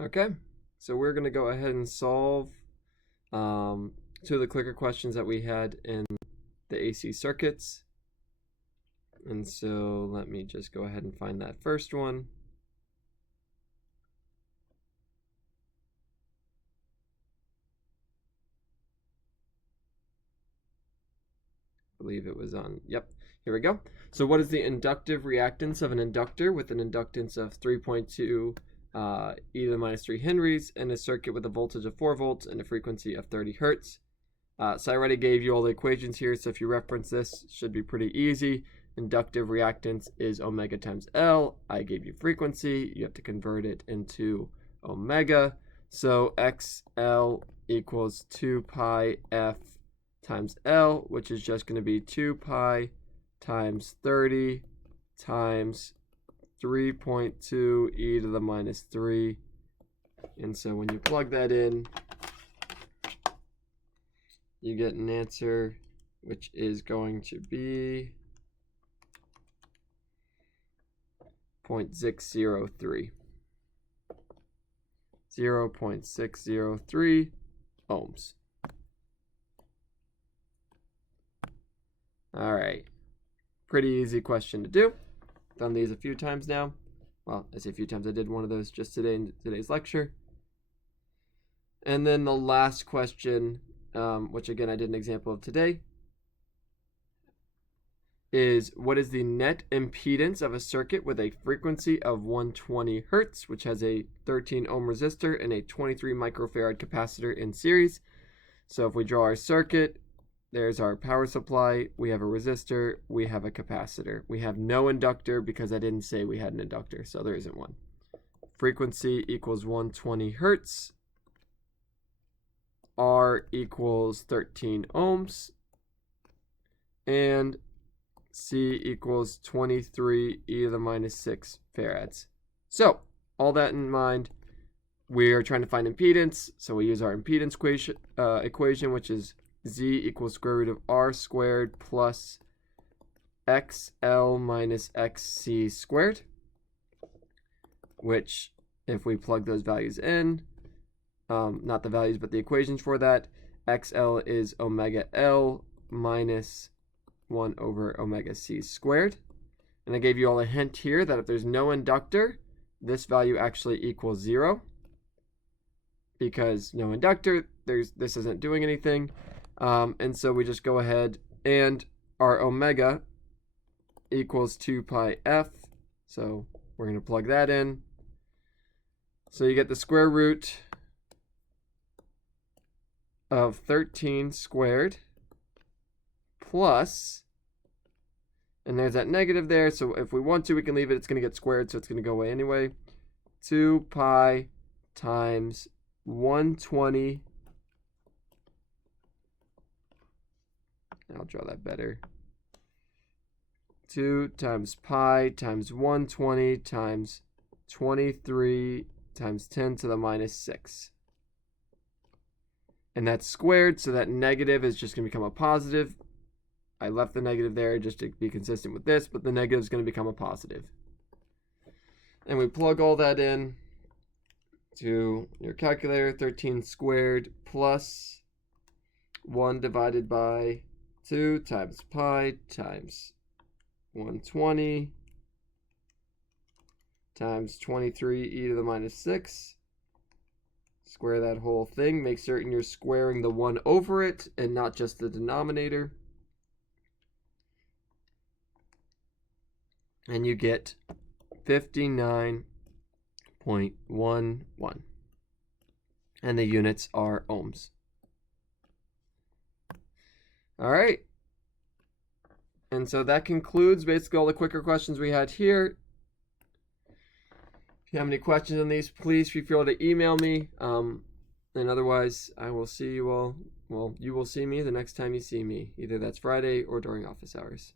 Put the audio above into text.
Okay, so we're going to go ahead and solve two of the clicker questions that we had in the AC circuits. And so let me just go ahead and find that first one. I believe it was on, yep, here we go. So what is the inductive reactance of an inductor with an inductance of 3.2 e to the minus 3 henries in a circuit with a voltage of 4 volts and a frequency of 30 hertz? So I already gave you all the equations here, so if you reference this, it should be pretty easy. Inductive reactance is omega times L. I gave you frequency. You have to convert it into omega. So XL equals 2 pi F times L, which is just going to be 2 pi times 30 times 3.2 e to the minus 3. And so when you plug that in, you get an answer which is going to be 0.603. 0.603 ohms. All right, pretty easy question to do. Done these a few times now. Well, I say a few times. I did one of those just today in today's lecture. And then the last question, which again I did an example of today, is what is the net impedance of a circuit with a frequency of 120 hertz, which has a 13 ohm resistor and a 23 microfarad capacitor in series. So if we draw our circuit, there's our power supply, we have a resistor, we have a capacitor. We have no inductor because I didn't say we had an inductor, so there isn't one. Frequency equals 120 hertz. R equals 13 ohms. And C equals 23 e to the minus 6 farads. So, all that in mind, we are trying to find impedance. So we use our impedance equation, which is Z equals square root of R squared plus XL minus XC squared, which if we plug those values in, not the values but the equations for that, XL is omega L minus 1 over omega C squared. And I gave you all a hint here that if there's no inductor, this value actually equals 0. Because no inductor, this isn't doing anything. And so we just go ahead and our omega equals 2 pi F. So we're going to plug that in. So you get the square root of 13 squared plus, and there's that negative there. So if we want to, we can leave it. It's going to get squared, so it's going to go away anyway. 2 pi times 120. I'll draw that better. 2 times pi times 120 times 23 times 10 to the minus 6. And that's squared, so that negative is just going to become a positive. I left the negative there just to be consistent with this, but the negative is going to become a positive. And we plug all that in to your calculator. 13 squared plus 1 divided by 2 times pi times 120 times 23 e to the minus 6. Square that whole thing. Make certain you're squaring the 1 over it and not just the denominator. And you get 59.11. And the units are ohms. All right. And so that concludes basically all the quicker questions we had here. If you have any questions on these, please feel free to email me. And otherwise, I will see you all. Well, you will see me the next time you see me. Either that's Friday or during office hours.